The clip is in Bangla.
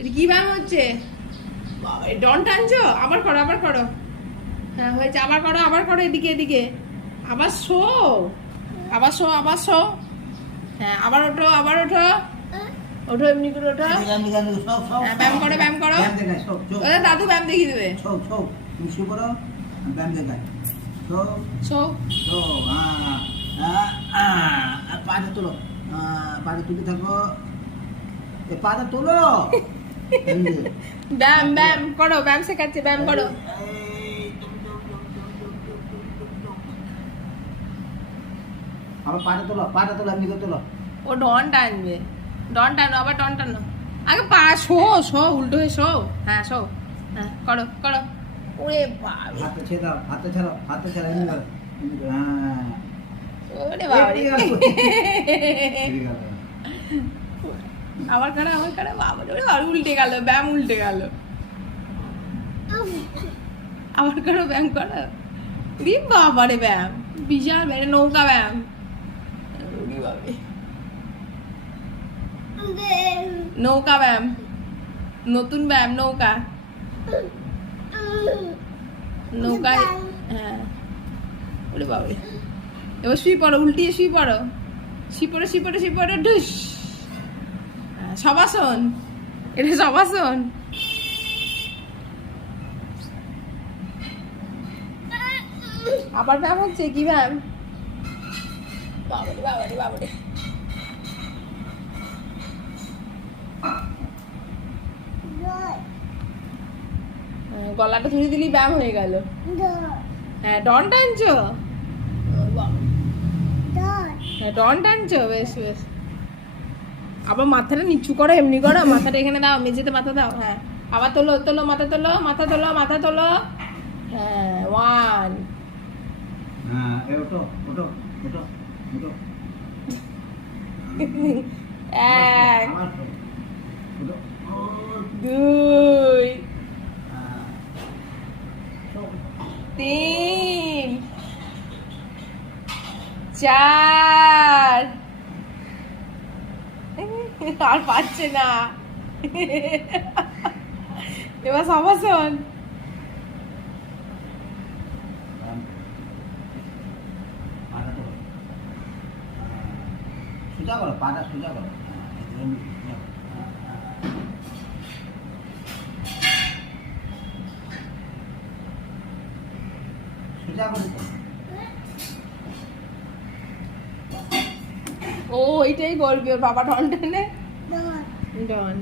এটা কি ব্যায়াম হচ্ছে? ডন টানছো? আবার করো, আবার করো। হ্যাঁ হয়েছে, আবার করো, এদিকে এদিকে। আবার শো, আবার শো, আবার শো। হ্যাঁ আবার ওঠো, আবার ওঠো। ওঠো, এমনি করে ওঠো। হ্যাঁ ব্যায়াম করো, ব্যায়াম করো। দাদু ব্যায়াম দেখিয়ে দেবে। ব্যায়াম দেখায়। শো। পাটা তোলো, পাটা তুলে থাকো, পাটা তোলো। ব্যায়াম ব্যায়াম করো, ব্যায়াম শেখাচ্ছে, ব্যায়াম করো। আবার পাটা তোলো, পাটা তোলো, এমনি করে তোলো। ও ডন টানবে, ডন টানো, আবার ডন টানো। আগে পা শো, শো, উল্টো হয়ে শো। হ্যাঁ শো। হ্যাঁ করো করো। ওরে বাবা, হাতে ছেড়ে দাও, হাতে ছাড়ো, হাতে ছাড়ো, এমনি করো, এমনি করো। হ্যাঁ, ওরে বাবা রে। ঠিক আছে। আবার করো, আবার করো। বাবা রে, ওরে বাবা, উল্টে গেল, ব্যায়াম উল্টে গেল। আবার করো, ব্যায়াম করো। রি বাবা রে, ব্যায়াম বিশাল, মানে নৌকা ব্যায়াম। ওরে বাবা রে। নৌকা ব্যায়াম, নতুন ব্যায়াম, নৌকা। নৌকায়, হ্যাঁ। ওরে বাবা রে। এবার শুয়ে পড়ো, উল্টিয়ে শুয়ে পড়ো। শুয়ে পড়ো, ঢুস। সবাসন, এটা সবাসন। আবার ব্যায়াম হচ্ছে, কি ব্যায়াম? বাবারে বাবারে বাবারে। গলাটা ধরে দিলি ব্যায়াম হয়ে গেল। হ্যাঁ ডন টানছো? হ্যাঁ ডন টানছো, বেশ বেশ। আবার মাথাটা নিচু করো, এমনি করো, মাথাটা এখানে দাও, মেঝেতে মাথা দাও। হ্যাঁ আবার তোলো, তোলো, মাথা তোলো, মাথা তোলো, মাথা তোলো। হ্যাঁ 1। হ্যাঁ, ওঠো, ওঠো, ওঠো, ওঠো। 1 আবার ওঠো, ওঠো। 2 হ্যাঁ, 3 4 আর পারছে না। এবার সবাসন। পাটা তোলো। সোজা করো, পাটা সোজা করো। সোজা করে তো। ও এইটাই করবে, ওর বাবা ডন টানে। ডন